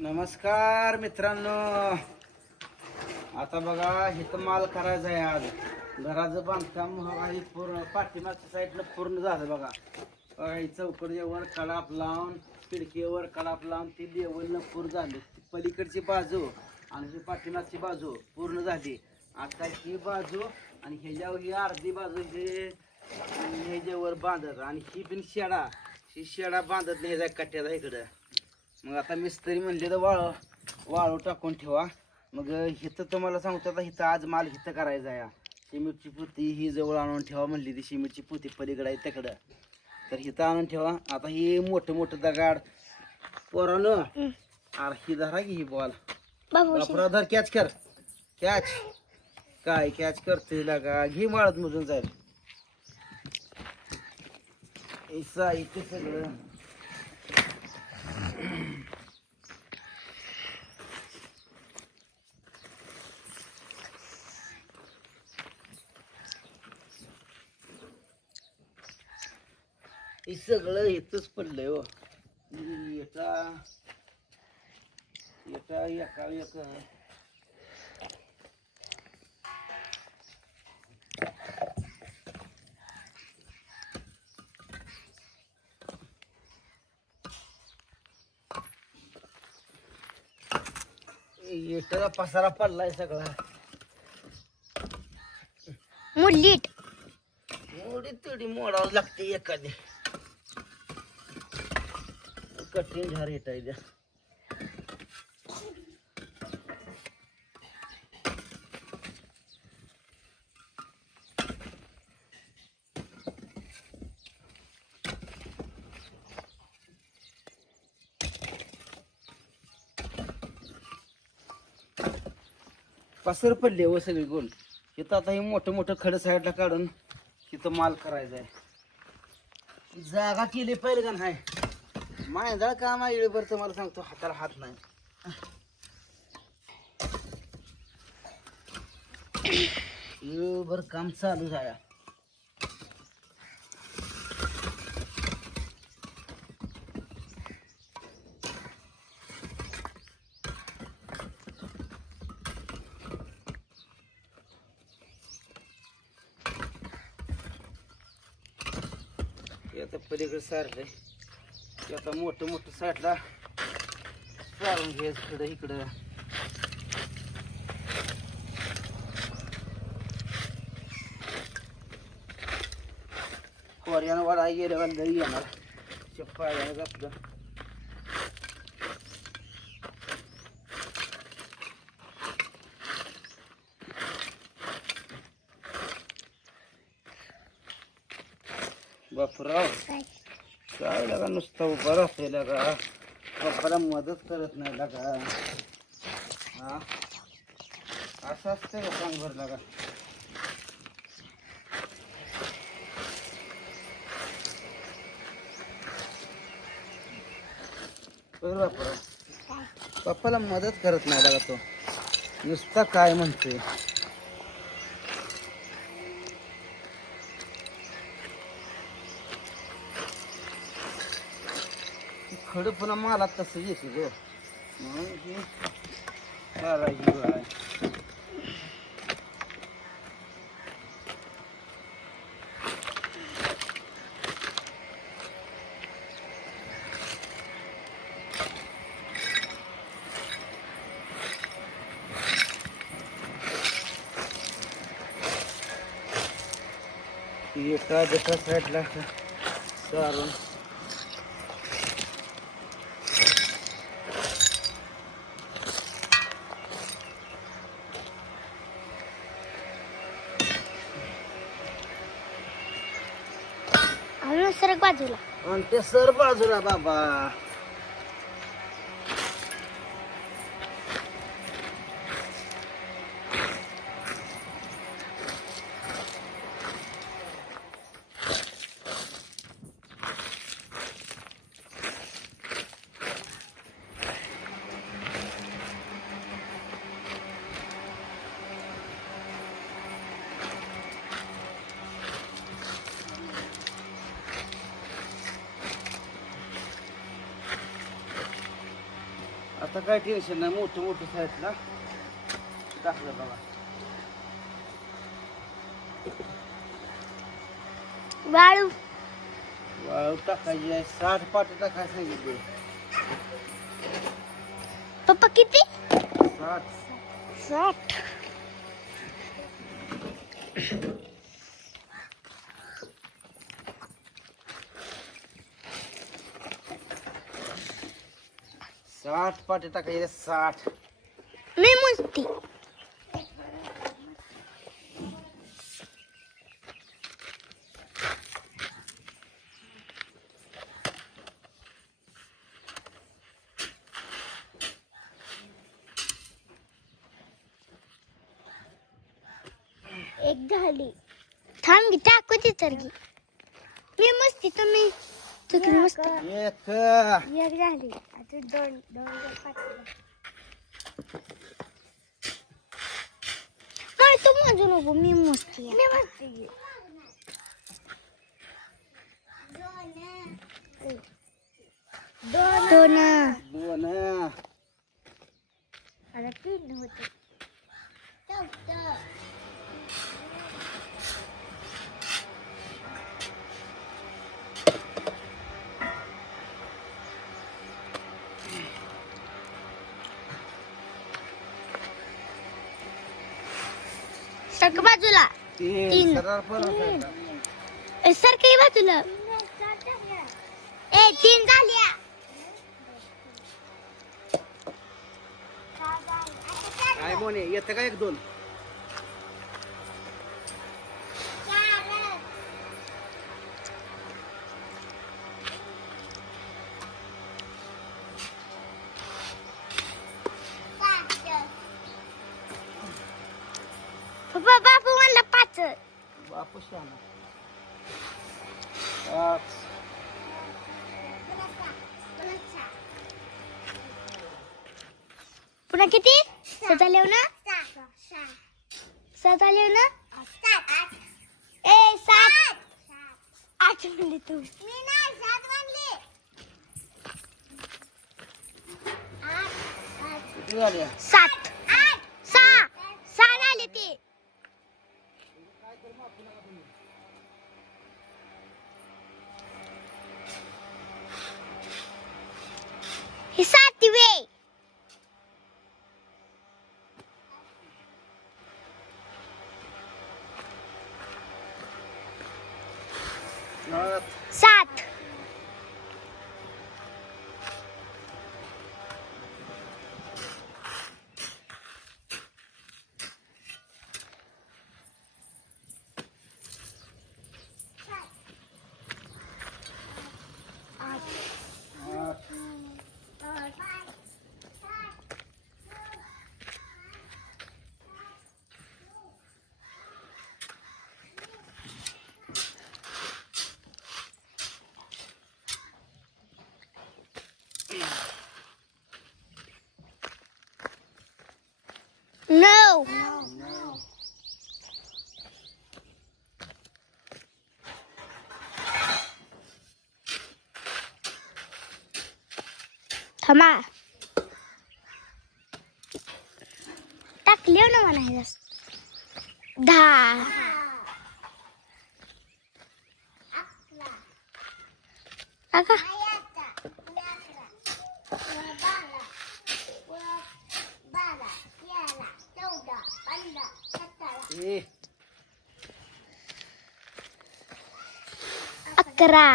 नमस्कार मित्रांनो. आता बघा इथं माल करायचा आहे आज. घराचं बांधकाम आहे पूर्ण. पाठीमागच्या साईडनं पूर्ण झालं बघा. बघा ही चौकडीवर कडाप लावून खिडकीवर कडाप लावून ती लेवलनं पूर्ण झाली. ती पलीकडची बाजू आणि ही पाठीमागची बाजू पूर्ण झाली. आता ही बाजू आणि ह्याच्यावर ही अर्धी बाजू हे ह्याच्यावर बांधत आणि ही पण शेडा. ही शेडा बांधत नाही ह्याच्या कट्ट्याला इकडं. मग आता मिस्त्री म्हणले तर वाळू वाळू टाकून ठेवा. मग इथं तुम्हाला सांगतो आता इथं आज माल इथं करायचा आहे. सिमेंटची पोती ही जवळ आणून ठेवा म्हणली ती सिमेंटची पोती पलीकडे आहे तिकडं. तर इथं आणून ठेवा. आता ही मोठं मोठं दगाड. पोरानं अरे ही धरा की ही बॉल. बापरा धर कॅच कर. कॅच काय कॅच करते लागा घे माळत मधून जाईल. सगळं. हे सगळं येतच पडलंय हो. एका एका एका एटाचा पसारा पडलाय सगळा. मुरलीट मोडी तोडी मोडावं लागते एखादी. कठीण झार येत पसर पडले व हो सगळी गोल. इथं आता हे मोठं मोठं खडं साईडला काढून तिथं माल करायचा आहे जागा केली पहिले का नाही? मायंदाळ काम आहे इळभर तुम्हाला मला सांगतो हाताला हात नाही. इळभर काम चालू झाला. आता पलीकडे सारलं ते आता मोठं मोठं साठला. सारून घ्यायचं इकडं इकडं. कोर्यानं वाडा गेल्या वाढलं येणार. चप्पा आपलं बापराव काय लागा नुसतं उभा राहते लागा पप्पाला मदत करत नाही लागा हा? असं असते का सांग लागा बरं पप्पाला मदत करत नाही लागा तो? नुसता काय म्हणतोय? खडं पुन्हा मला तसं येते ग म्हणून हे करायची आहे. एका दुसऱ्या साईडला सारून आणून सरक बाजूला. आणि ते सर बाजूला बाबा. आता काय टेन्शन नाही मोठं मोठं साईडला टाकलं बघा. वाळू वाळू टाकायची आहे. साठ पाटी टाकायला सांगितले. पप्पा किती? साठ साठ. साठ पाटी टाकायचे साठ. मी मुलती एक झाली. थांब घे टाकू ती तर घे मी मस्ती तुम्ही चुकली मस्ती एक. एक झाली. आता दोन दोन मला तू माझू नको मी मस्ती मी मस्ती दोन दोन दोन आता तीन होते सगळं बाजूला. तीन. सारखं बाजूला. ए तीन झाल्या काय मोने येतं का एक दोन? शहाणा पाच पुन्हा किती? सात आले ना? सात आले ना? ए सात. आठ म्हणले तू. सात सहा सहा झाले ते हे सातवे No. थांबा टाकले ना म्हणायचं दहा टाका अकरा